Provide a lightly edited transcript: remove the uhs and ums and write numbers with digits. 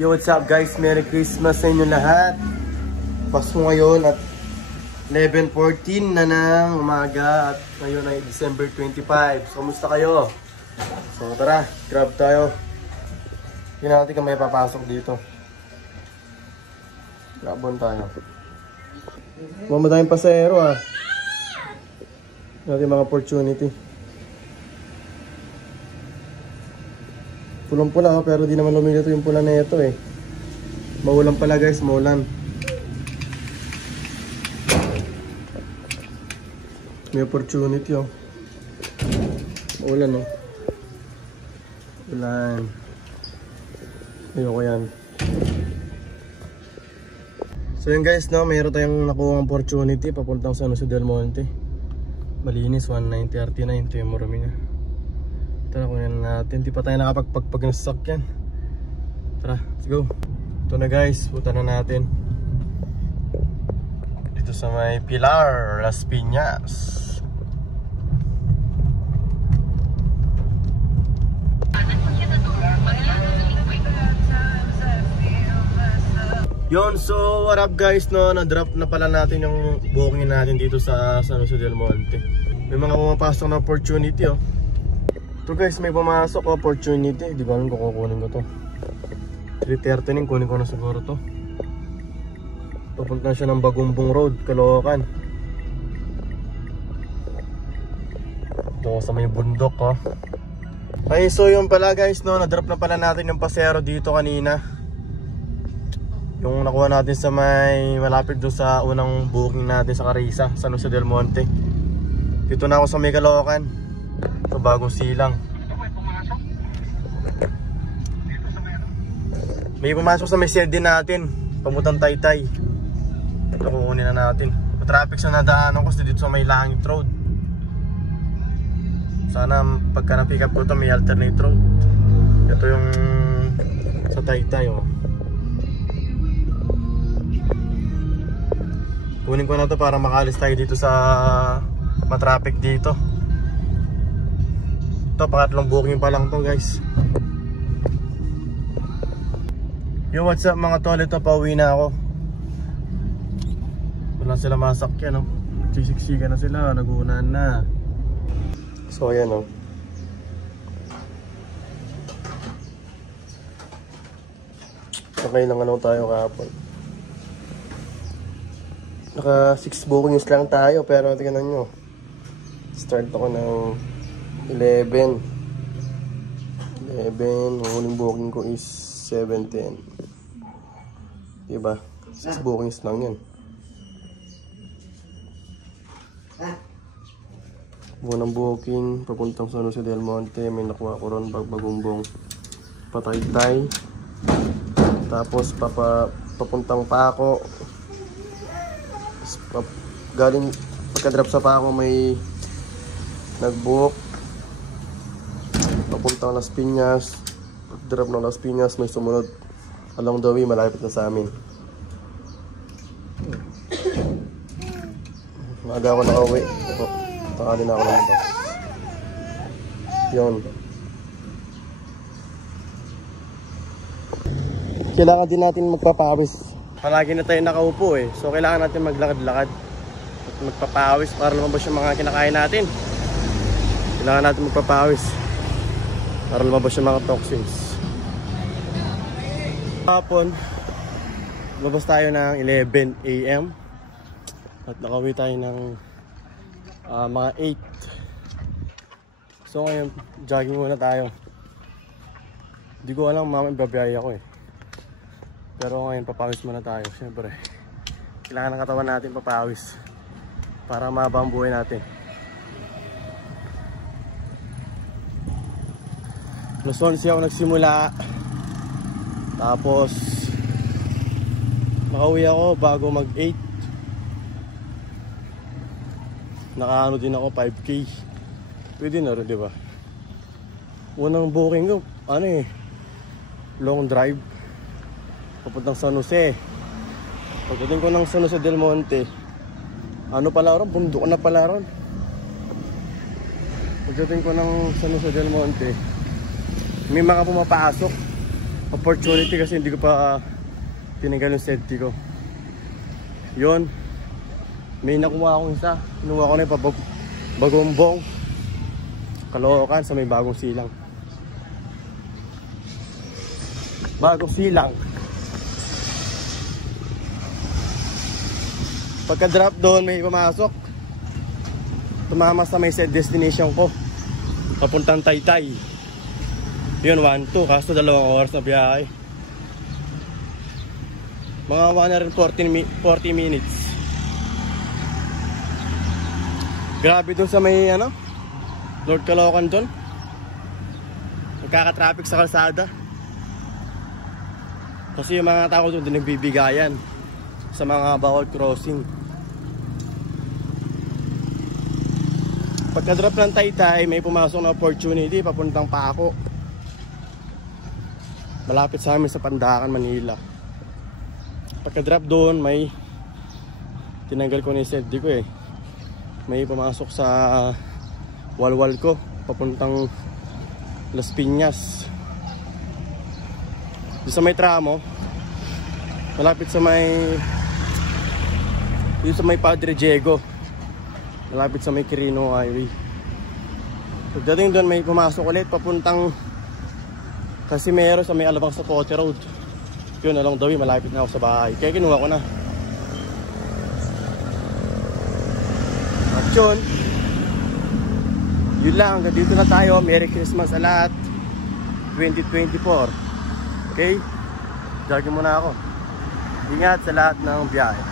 Yo, what's up guys? Merry Christmas sa inyo lahat. Pasko ngayon at 11:14 na ng umaga at ngayon ay December 25. So, kamusta kayo? So, tara, grab tayo. Hindi natin kung may papasok dito. Grabon tayo. Mamadaming pasahero ah. Natin mga opportunity. Pulang-pula oh, pero di naman lumilito yung pula na ito eh. Maulan pala guys, maulan. May opportunity oh. Maulan oh. Ulan. Ayoko yan. So yun guys, no, mayroon tayong nakuha opportunity papuntang San Jose del Monte. Malinis, 1939. Ito yung marami niya. Tara, kunin natin. Di pa tayo nakapagpagpag ng sasakyan. Tara, let's go. Ito na guys, punta na natin dito sa may Pilar, Las Piñas. Yon, so what up guys, no, na-drop na pala natin yung booking natin dito sa San Jose del Monte. May mga pumapasok na opportunity oh. Ito guys, may pumasok opportunity. Di ba alam kung kukunin ko to. 3:30 kunin ko na siguro to. Papunta siya ng Bagumbong Road, Caloocan. Ito sa may bundok oh. Ay, so yun pala guys, no, na-drop na pala natin yung pasero dito kanina. Yung nakuha natin sa may malapit doon sa unang booking natin sa Carissa, San Jose del Monte. Dito na ako sa may Caloocan. Ito bagong silang. May pumasok sa may side natin, pamutang Taytay. Ito kukunin na natin. Traffic sa nadaanan ko dito sa may Langit Road. Sana pagka na-pick up ko ito may alternate road. Ito yung sa Taytay oh. Kunin ko na ito para makalis tayo dito sa matraffic dito. Ito, pangatlong booking pa lang to guys. Yo, what's up mga tol, ito pauwi na ako. Wala sila masakyan no. Sisiksikan na sila, naguunahan na. So ayan oh. Okay lang ano tayo kahapon. Naka 6 bookings lang tayo pero tingnan nyo. Start ako ng 11. Huling booking ko is 7:10. Diba? 6 bookings lang yan. Unang booking, papuntang San Jose del Monte. May nakuha ko ron, Bagumbong, Pataytay. Tapos papuntang Paco. Galing pagka-drop sa Paco may nag-book papuntang Las Piñas. Pag-drop ng Las Piñas may sumunod along the way, malapit na sa amin. Maaga ako nakauwi. Takali na ako ng bus. Yun. Kailangan din natin magpapawis. Palagi na tayo nakaupo eh. So kailangan natin maglakad-lakad at magpapawis para lumabas yung mga kinakain natin. Kailangan natin magpapawis para lumabas yung mga toxins. Hapon, lumabas tayo ng 11 AM at nakauwi tayo ng mga 8. So ngayon, jogging muna tayo. Hindi ko alam mamaya babiyaya ko eh. Pero ngayon papawis muna tayo. Siyempre, kailangan ng katawan natin papawis para mahaba ang buhay natin. Alas 11 ako nagsimula. Tapos nakauwi ako bago mag 8. Nakaano din ako 5K. Pwede na rin diba? Unang booking ko ano eh, long drive papuntang San Jose. Pagdating ko ng San Jose del Monte, ano pala ron, bundok na pala ron. Pagdating ko ng San Jose del Monte, may mga pumapasok. opportunity kasi hindi ko pa tinanggal yung safety ko. Yun, may nakuha akong isa. Kinuha ko na yung Bagombong, Caloocan sa may bagong silang. Bagong silang. Pagka drop doon may pumasok, tumama sa may set destination ko, papuntang Taytay. Yun, 1-2, kaso 2 oras na biyahe. Mga 140 minutes. Grabe dun sa may Lord Caloocan dun. Nagkaka-traffic sa kalsada. Kasi yung mga tao dun nagbibigayan sa mga bawal crossing. Pagka-drop ng Taytay, may pumasok na opportunity papuntang Paco. Malapit sa amin sa Pandacan, Manila. Pagka-drop doon, may tinanggal ko na yung safety ko eh. May pumasok sa walwal ko papuntang Las Piñas. Doon sa may tramo, malapit sa may Padre Diego, malapit sa may Quirino Highway. Pagdating doon, may pumasok ulit papuntang Casimero sa may Alabang sa Cote Road. Yun, along the way, malapit na ako sa bahay. Kaya kinuha ko na. At yun lang, hanggang dito na tayo. Merry Christmas sa lahat 2024. Okay? Jogging muna ako. Ingat sa lahat ng biyahe.